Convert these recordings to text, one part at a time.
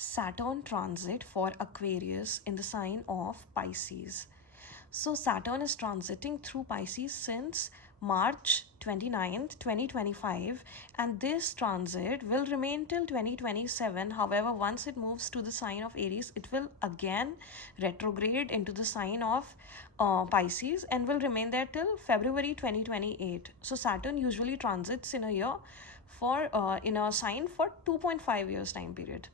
Saturn transit for Aquarius in the sign of Pisces. So Saturn is transiting through Pisces since March 29th, 2025, and this transit will remain till 2027. However, once it moves to the sign of Aries, it will again retrograde into the sign of Pisces and will remain there till February 2028. So Saturn usually transits in a year for in a sign for 2.5 years time period.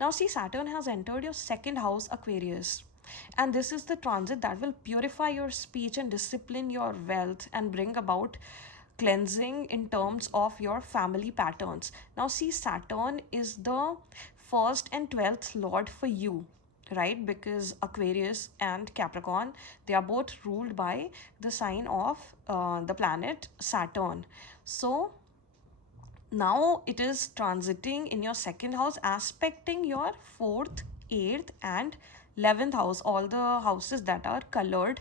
Now, see, Saturn has entered your second house, Aquarius. And this is the transit that will purify your speech and discipline your wealth and bring about cleansing in terms of your family patterns. Now, see, Saturn is the first and 12th lord for you, right? Because Aquarius and Capricorn, they are both ruled by the sign of the planet Saturn. So, now it is transiting in your second house, aspecting your fourth, eighth, and 11th house, all the houses that are colored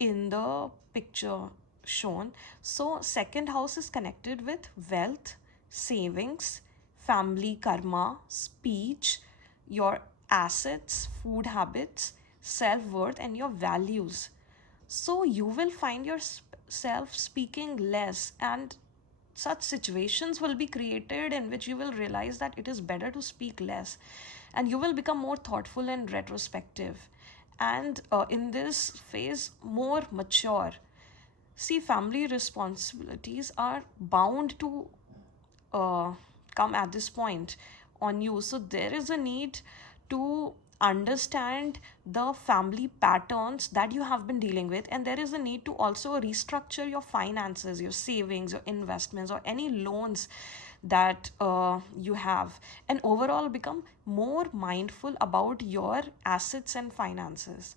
in the picture shown. So, second house is connected with wealth, savings, family karma, speech, your assets, food habits, self worth, and your values. So, you will find yourself speaking less, and such situations will be created in which you will realize that it is better to speak less, and you will become more thoughtful and retrospective, and in this phase more mature. See, family responsibilities are bound to uh, come at this point on you. So there is a need to understand the family patterns that you have been dealing with, and there is a need to also restructure your finances, your savings, your investments, or any loans that you have, and overall become more mindful about your assets and finances.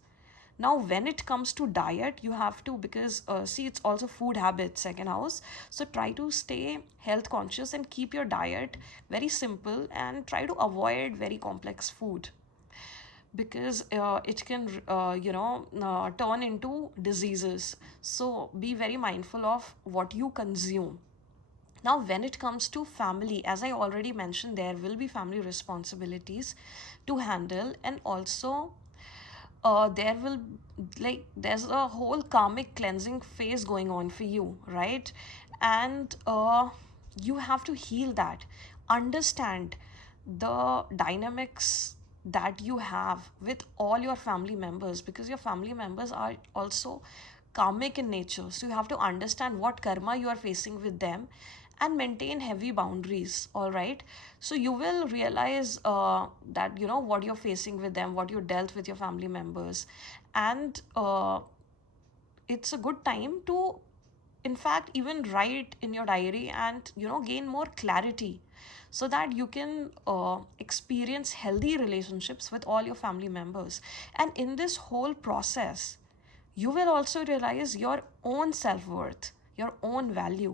Now, when it comes to diet, you have to, because see, it's also food habits, second house. So try to stay health conscious and keep your diet very simple and try to avoid very complex food, because it can turn into diseases. So be very mindful of what you consume. Now, when it comes to family, as I already mentioned, there will be family responsibilities to handle, and also there will, like, there's a whole karmic cleansing phase going on for you, right? And you have to heal that, understand the dynamics that you have with all your family members, because your family members are also karmic in nature. So you have to understand what karma you are facing with them and maintain heavy boundaries. All right, so you will realize that you know what you're facing with them, what you dealt with your family members, and it's a good time to, in fact, even write in your diary and gain more clarity, so that you can experience healthy relationships with all your family members. And in this whole process, you will also realize your own self-worth, your own value.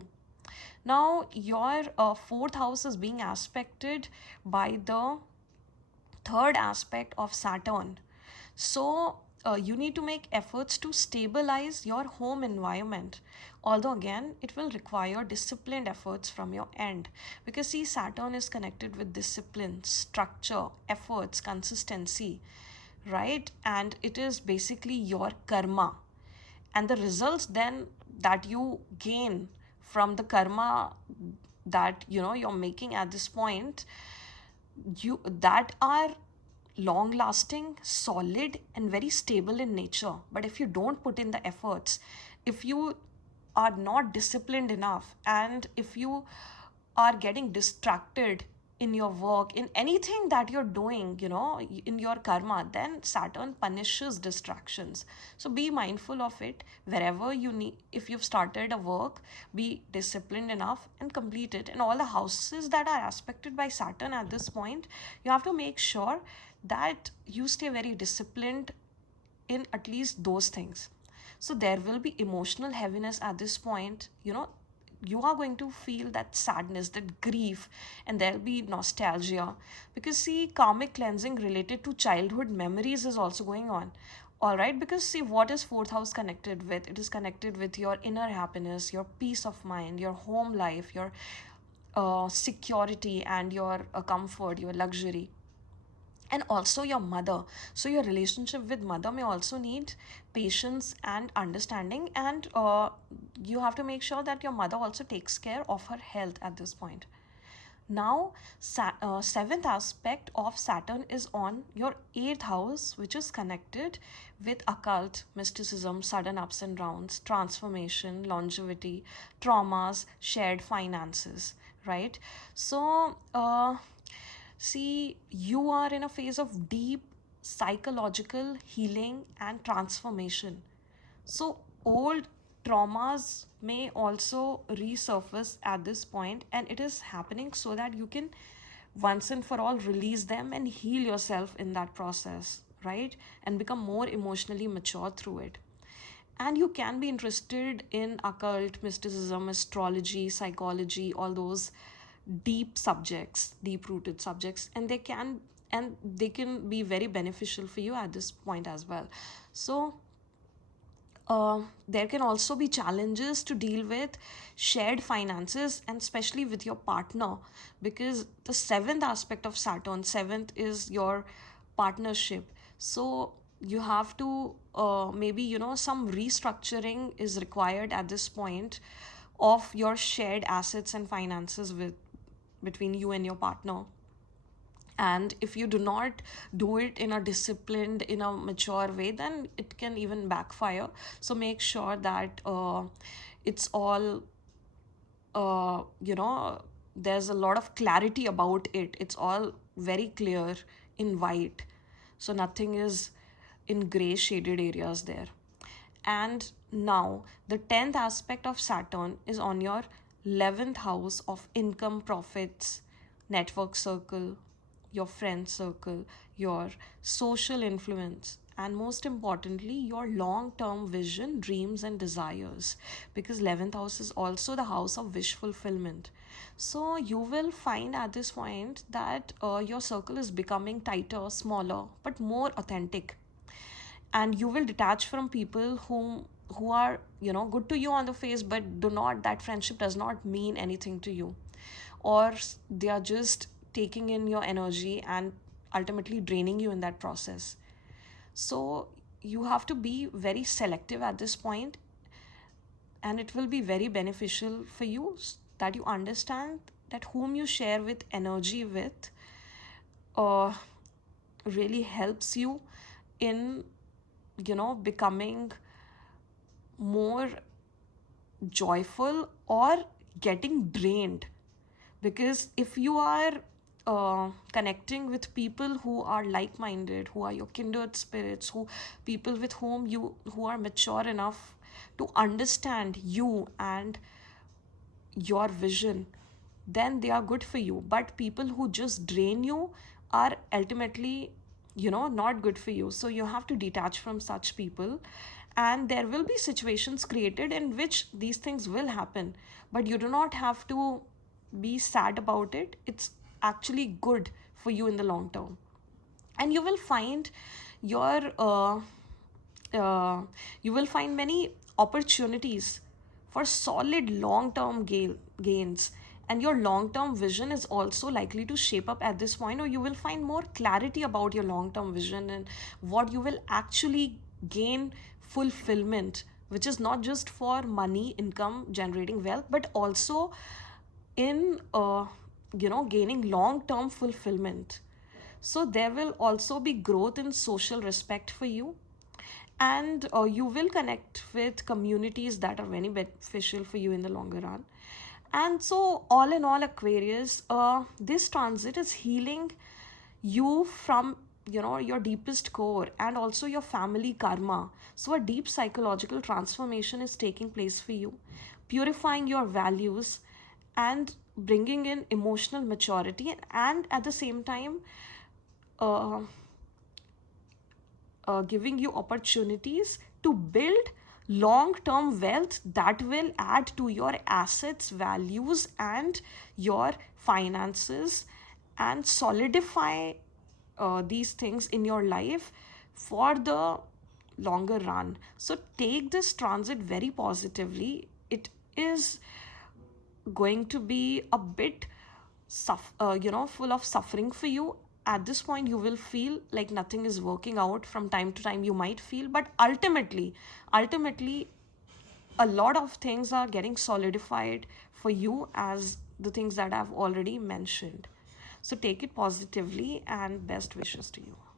Now, your fourth house is being aspected by the third aspect of Saturn. So, you need to make efforts to stabilize your home environment. Although, again, it will require disciplined efforts from your end. Because, see, Saturn is connected with discipline, structure, efforts, consistency, right? And it is basically your karma. And the results then that you gain from the karma that you're making at this point, you that are long lasting, solid, and very stable in nature. But if you don't put in the efforts, if you are not disciplined enough, and if you are getting distracted in your work, in anything that you're doing, in your karma, then Saturn punishes distractions. So be mindful of it wherever you need. If you've started a work, be disciplined enough and complete it. And all the houses that are aspected by Saturn at this point, you have to make sure that you stay very disciplined in at least those things. So there will be emotional heaviness at this point. You are going to feel that sadness, that grief, and there'll be nostalgia, because see, karmic cleansing related to childhood memories is also going on. All right, because see, what is fourth house connected with? It is connected with your inner happiness, your peace of mind, your home life, your security, and your comfort, your luxury. and also your mother. So your relationship with mother may also need patience and understanding, and you have to make sure that your mother also takes care of her health at this point. Now, seventh aspect of Saturn is on your eighth house, which is connected with occult, mysticism, sudden ups and downs, transformation, longevity, traumas, shared finances, right? So, see, you are in a phase of deep psychological healing and transformation. So, old traumas may also resurface at this point, and it is happening so that you can once and for all release them and heal yourself in that process, right? And become more emotionally mature through it. And you can be interested in occult, mysticism, astrology, psychology, all those deep subjects, deep rooted subjects, and they can be very beneficial for you at this point as well. So there can also be challenges to deal with shared finances, and especially with your partner, because the seventh aspect of Saturn, seventh is your partnership. So you have to maybe, some restructuring is required at this point of your shared assets and finances with between you and your partner. And if you do not do it in a disciplined, in a mature way, then it can even backfire. So make sure that it's all there's a lot of clarity about it. It's all very clear in white, so nothing is in gray shaded areas there. And now the 10th aspect of Saturn is on your 11th house of income, profits, network circle, your friend circle, your social influence, and most importantly, your long term vision, dreams, and desires. Because 11th house is also the house of wish fulfillment. So you will find at this point that your circle is becoming tighter, smaller, but more authentic, and you will detach from people who are good to you on the face, but do not that friendship does not mean anything to you, or they are just taking in your energy and ultimately draining you in that process. So you have to be very selective at this point, and it will be very beneficial for you that you understand that whom you share with energy with uh, really helps you in becoming more joyful or getting drained. Because if you are connecting with people who are like-minded, who are your kindred spirits, who people with whom you who are mature enough to understand you and your vision, then they are good for you. But people who just drain you are ultimately, not good for you. So you have to detach from such people. And there will be situations created in which these things will happen, but you do not have to be sad about it. It's actually good for you in the long term. And your uh, you will find many opportunities for solid long term gains, and your long term vision is also likely to shape up at this point, or you will find more clarity about your long term vision and what you will actually gain fulfillment, which is not just for money, income, generating wealth, but also in gaining long term fulfillment. So there will also be growth in social respect for you, and you will connect with communities that are very beneficial for you in the longer run. And so all in all, Aquarius, this transit is healing you from your deepest core and also your family karma. So a deep psychological transformation is taking place for you, purifying your values and bringing in emotional maturity, and at the same time uh, giving you opportunities to build long term wealth that will add to your assets, values, and your finances, and solidify these things in your life for the longer run. So take this transit very positively. It is going to be a bit full of suffering for you at this point you will feel like nothing is working out. From time to time you might feel, but ultimately a lot of things are getting solidified for you, as the things that I've already mentioned. So take it positively, and best wishes to you.